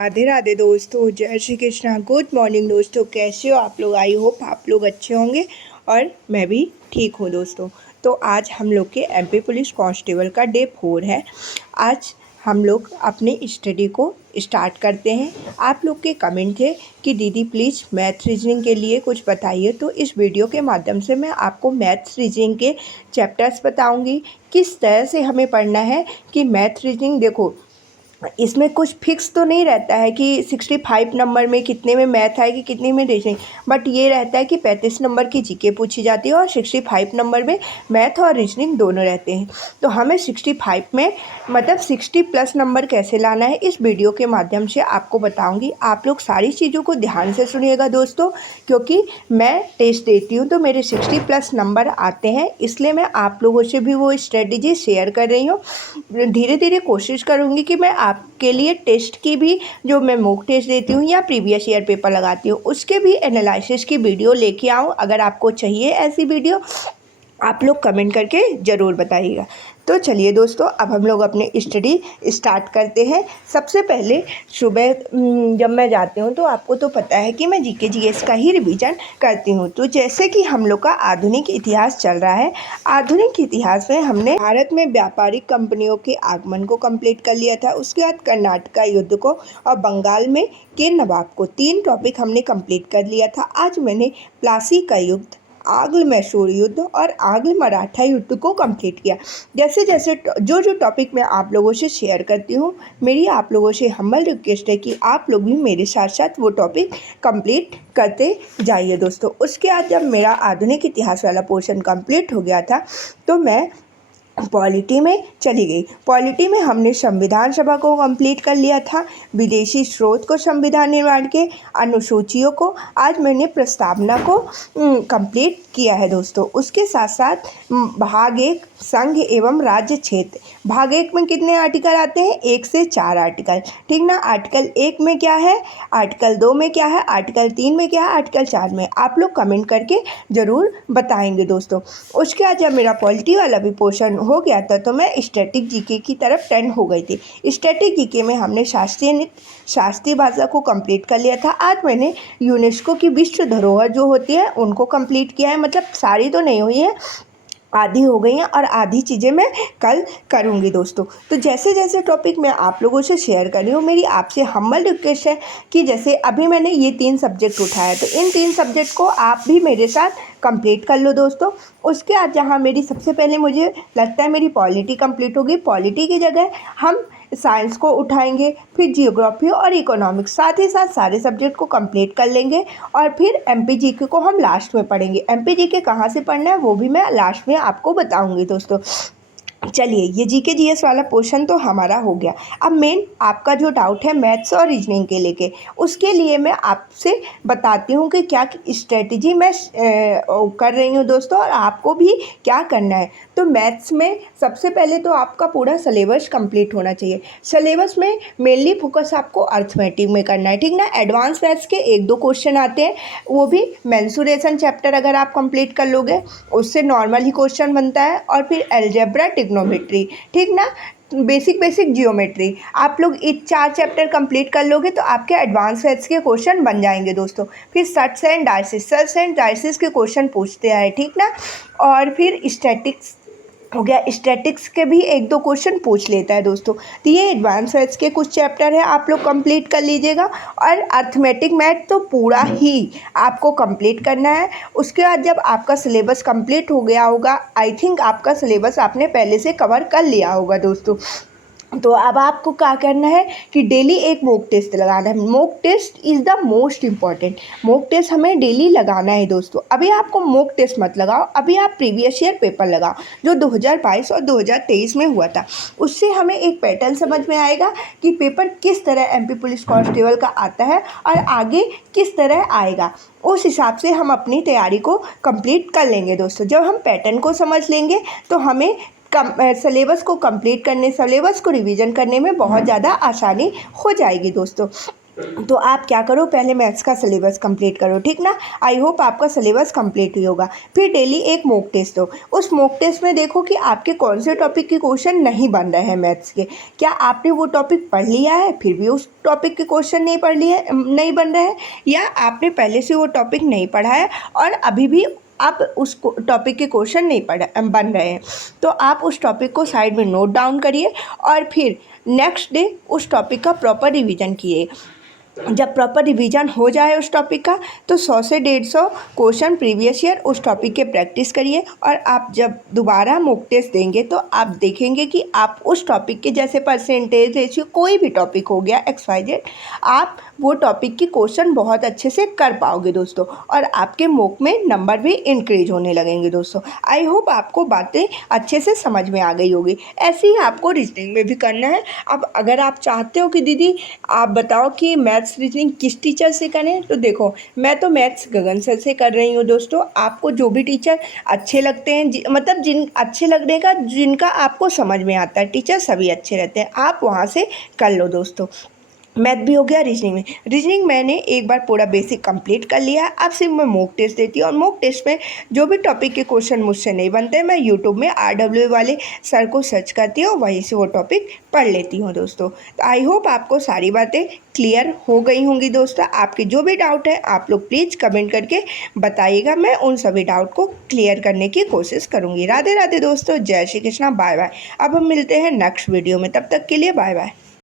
राधे राधे दोस्तों, जय Shri Krishna. Good morning दोस्तों, कैसे हो आप लोग? आई होप आप लोग अच्छे होंगे और मैं भी ठीक हूँ दोस्तों। तो आज हम लोग के एमपी पुलिस कांस्टेबल का डे 4 है। आज हम लोग अपनी स्टडी को स्टार्ट करते हैं। आप लोग के कमेंट थे कि दीदी प्लीज़ मैथ रीजनिंग के लिए कुछ बताइए, तो इस वीडियो के माध्यम से मैं आपको मैथ रीजनिंग के चैप्टर्स बताऊँगी, किस तरह से हमें पढ़ना है। कि मैथ रीजनिंग देखो, इसमें कुछ फिक्स तो नहीं रहता है कि 65 नंबर में कितने में मैथ आएगी, कितने में रीजनिंग, बट ये रहता है कि 35 नंबर की जीके पूछी जाती है और 65 नंबर में मैथ और रीजनिंग दोनों रहते हैं। तो हमें 65 में मतलब 60 प्लस नंबर कैसे लाना है, इस वीडियो के माध्यम से आपको बताऊंगी। आप लोग सारी चीज़ों को ध्यान से सुनिएगा दोस्तों, क्योंकि मैं टेस्ट देती हूँ तो मेरे 60 प्लस नंबर आते हैं, इसलिए मैं आप लोगों से भी वो स्ट्रेटजी शेयर कर रही हूँ। धीरे धीरे कोशिश करूँगी कि मैं आपके लिए टेस्ट की भी, जो मैं मॉक टेस्ट देती हूँ या प्रीवियस ईयर पेपर लगाती हूँ, उसके भी एनालिसिस की वीडियो लेके आऊँ। अगर आपको चाहिए ऐसी वीडियो, आप लोग कमेंट करके ज़रूर बताइएगा। तो चलिए दोस्तों, अब हम लोग अपने स्टडी स्टार्ट करते हैं। सबसे पहले सुबह जब मैं जाती हूँ तो आपको तो पता है कि मैं जीके जीएस का ही रिवीजन करती हूँ। तो जैसे कि हम लोग का आधुनिक इतिहास चल रहा है, आधुनिक इतिहास में हमने भारत में व्यापारिक कंपनियों के आगमन को कंप्लीट कर लिया था। उसके बाद कर्नाटका युद्ध को और बंगाल में के नवाब को, 3 टॉपिक हमने कंप्लीट कर लिया था। आज मैंने प्लासी का युद्ध, आंग्ल मैसूर युद्ध और आंग्ल मराठा युद्ध को कंप्लीट किया। जैसे जैसे जो टॉपिक मैं आप लोगों से शेयर करती हूँ, मेरी आप लोगों से हम्बल रिक्वेस्ट है कि आप लोग भी मेरे साथ साथ वो टॉपिक कंप्लीट करते जाइए दोस्तों। उसके बाद जब मेरा आधुनिक इतिहास वाला पोर्शन कंप्लीट हो गया था तो मैं पॉलिटी में चली गई। पॉलिटी में हमने संविधान सभा को कंप्लीट कर लिया था, विदेशी स्रोत को, संविधान निर्माण के अनुसूचियों को, आज मैंने प्रस्तावना को कंप्लीट किया है दोस्तों। उसके साथ साथ भाग 1 संघ एवं राज्य क्षेत्र, भाग 1 में कितने आर्टिकल आते हैं? 1 से 4 आर्टिकल, ठीक ना। आर्टिकल 1 में क्या है, आर्टिकल 2 में क्या है, आर्टिकल 3 में क्या है, आर्टिकल 4 में, आप लोग कमेंट करके ज़रूर बताएंगे दोस्तों। उसके बाद जब मेरा पॉलिटी वाला भी पोर्शन हो गया था तो मैं स्टैटिक जीके की तरफ टर्न हो गई थी। स्टैटिक जीके में हमने शास्त्रीय नृत्य, शास्त्रीय भाषा को कंप्लीट कर लिया था। आज मैंने यूनेस्को की विश्व धरोहर जो होती है उनको कंप्लीट किया है, मतलब सारी तो नहीं हुई है, आधी हो गई हैं और आधी चीज़ें मैं कल करूँगी दोस्तों। तो जैसे जैसे टॉपिक मैं आप लोगों से शेयर कर रही हूँ, मेरी आपसे हम्बल रिक्वेस्ट है कि जैसे अभी मैंने ये 3 सब्जेक्ट उठाया, तो इन 3 सब्जेक्ट को आप भी मेरे साथ कंप्लीट कर लो दोस्तों। उसके बाद जहाँ मेरी सबसे पहले मुझे लगता है मेरी पॉलिटी कंप्लीट होगी, पॉलिटी की जगह हम साइंस को उठाएंगे, फिर जियोग्राफी और इकोनॉमिक्स, साथ ही साथ सारे सब्जेक्ट को कंप्लीट कर लेंगे और फिर एमपी जीके को हम लास्ट में पढ़ेंगे। एमपी जीके कहाँ से पढ़ना है वो भी मैं लास्ट में आपको बताऊंगी दोस्तों। चलिए, ये जीके जीएस वाला पोर्शन तो हमारा हो गया। अब मेन आपका जो डाउट है मैथ्स और रीजनिंग के लेके, उसके लिए मैं आपसे बताती हूँ कि क्या स्ट्रेटजी मैं कर रही हूँ दोस्तों, और आपको भी क्या करना है। तो मैथ्स में सबसे पहले तो आपका पूरा सिलेबस कंप्लीट होना चाहिए। सिलेबस में मेनली फोकस आपको अर्थमेटिक में करना है, ठीक ना। एडवांस मैथ्स के 1-2 क्वेश्चन आते हैं, वो भी मेंसुरेशन चैप्टर अगर आप कंप्लीट कर लोगे उससे नॉर्मल ही क्वेश्चन बनता है, और फिर अलजेब्रा, ट्रिग्नोमेट्री, ठीक ना, बेसिक जियोमेट्री, आप लोग ये 4 चैप्टर कंप्लीट कर लोगे तो आपके एडवांस मैथ्स के क्वेश्चन बन जाएंगे दोस्तों। फिर सट्स एंड डाइसिस के क्वेश्चन पूछते हैं, ठीक ना। और फिर स्टैटिक्स हो गया, स्टैटिक्स के भी 1-2 क्वेश्चन पूछ लेता है दोस्तों। तो ये एडवांस मैथ्स के कुछ चैप्टर है, आप लोग कंप्लीट कर लीजिएगा। और अर्थमेटिक मैथ तो पूरा ही आपको कंप्लीट करना है। उसके बाद जब आपका सिलेबस कंप्लीट हो गया होगा, आई थिंक आपका सिलेबस आपने पहले से कवर कर लिया होगा दोस्तों, तो अब आपको क्या करना है कि डेली एक मॉक टेस्ट लगाना है। Mock test is the most important, mock test हमें डेली लगाना है दोस्तों। अभी आपको मॉक टेस्ट मत लगाओ, अभी आप प्रीवियस ईयर पेपर लगाओ जो 2022 और 2023 में हुआ था। उससे हमें एक पैटर्न समझ में आएगा कि पेपर किस तरह एमपी पुलिस कांस्टेबल का आता है और आगे किस तरह आएगा। उस हिसाब से हम अपनी तैयारी को कंप्लीट कर लेंगे दोस्तों। जब हम पैटर्न को समझ लेंगे तो हमें सिलेबस को कंप्लीट करने, सिलेबस को रिवीजन करने में बहुत ज़्यादा आसानी हो जाएगी दोस्तों। तो आप क्या करो, पहले मैथ्स का सिलेबस कंप्लीट करो, ठीक ना। आई होप आपका सिलेबस कंप्लीट ही होगा। फिर डेली एक मॉक टेस्ट दो। उस मॉक टेस्ट में देखो कि आपके कौन से टॉपिक के क्वेश्चन नहीं बन रहे हैं मैथ्स के। क्या आपने वो टॉपिक पढ़ लिया है फिर भी उस टॉपिक के क्वेश्चन नहीं बन रहे हैं, या आपने पहले से वो टॉपिक नहीं पढ़ा है और अभी भी आप उस टॉपिक के क्वेश्चन नहीं बन रहे हैं। तो आप उस टॉपिक को साइड में नोट डाउन करिए और फिर नेक्स्ट डे उस टॉपिक का प्रॉपर रिवीजन किए। जब प्रॉपर रिवीजन हो जाए उस टॉपिक का, तो 100 से 150 क्वेश्चन प्रीवियस ईयर उस टॉपिक के प्रैक्टिस करिए। और आप जब दोबारा मॉक टेस्ट देंगे तो आप देखेंगे कि आप उस टॉपिक के, जैसे परसेंटेज रेशियो, कोई भी टॉपिक हो गया XYZ, आप वो टॉपिक की क्वेश्चन बहुत अच्छे से कर पाओगे दोस्तों, और आपके मॉक में नंबर भी इंक्रीज होने लगेंगे दोस्तों। आई होप आपको बातें अच्छे से समझ में आ गई होगी। ऐसे ही आपको रीजनिंग में भी करना है। अब अगर आप चाहते हो कि दीदी आप बताओ कि मैथ्स रीजनिंग किस टीचर से करें, तो देखो, मैं तो मैथ्स गगन सर से कर रही हूँ दोस्तों। आपको जो भी टीचर अच्छे लगते हैं, मतलब जिन अच्छे लगने का, जिनका आपको समझ में आता है, टीचर सभी अच्छे रहते हैं, आप वहाँ से कर लो दोस्तों। मैथ भी हो गया। रीजनिंग मैंने एक बार पूरा बेसिक कंप्लीट कर लिया है। अब सिर्फ मैं मॉक टेस्ट देती हूँ, और मॉक टेस्ट में जो भी टॉपिक के क्वेश्चन मुझसे नहीं बनते, मैं यूट्यूब में RW वाले सर को सर्च करती हूँ, वहीं से वो टॉपिक पढ़ लेती हूँ दोस्तों। तो आई होप आपको सारी बातें क्लियर हो गई होंगी दोस्तों। आपके जो भी डाउट है आप लोग प्लीज़ कमेंट करके बताइएगा, मैं उन सभी डाउट को क्लियर करने की कोशिश करूँगी। राधे राधे दोस्तों, जय श्री कृष्णा, बाय बाय। अब हम मिलते हैं नेक्स्ट वीडियो में, तब तक के लिए बाय बाय।